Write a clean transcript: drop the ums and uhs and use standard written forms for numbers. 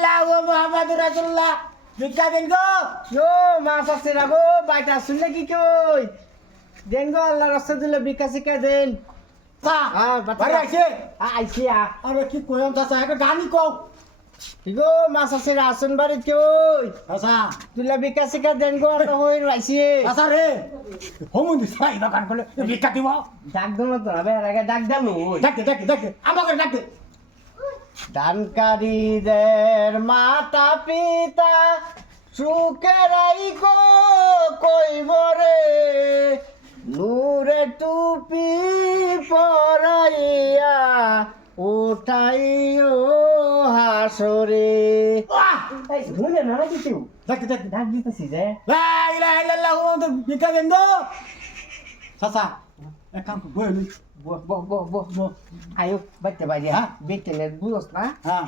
ইল্লাল্লাহু মুহাম্মাদুর রাসূলুল্লাহ ভিক্ষা দেন গো ইয়ো মাছ আছে না গো বাইটা শুনলে কি কই দেন গো আল্লাহ রাস্তা দিলে ভিক্ষা শিক্ষা দেন চা বাচ্চা বাড়ি আইছে আইছি আরে কি কইম চাচা একটা গানি কও কি গো মাছ আছে রাসন বাড়িত কই চাচা দিলে ভিক্ষা শিক্ষা দেন গো আর হই রাইছি চাচা রে হোমুন্দি সাই দোকান করলে ভিক্ষা দিব ডাক দো না তো হবে আগে ডাক দাম ওই ডাক আমাকে ডাক দে দানকারীদের মাতা পিতা সুখে রাইকো কইব রে নূরে টুপি পরাইয়া উঠাইও হাসরে এই শুনে না নাকি তুই ডাক দিতেছি যে লা ইলাহা ইল্লাল্লাহু ভিক্ষা দেন গো চাচা এক কাম কর বই লই বো আয়ো বাইতে বাইরে হ্যাঁ বেটেনের বুঝস না হ্যাঁ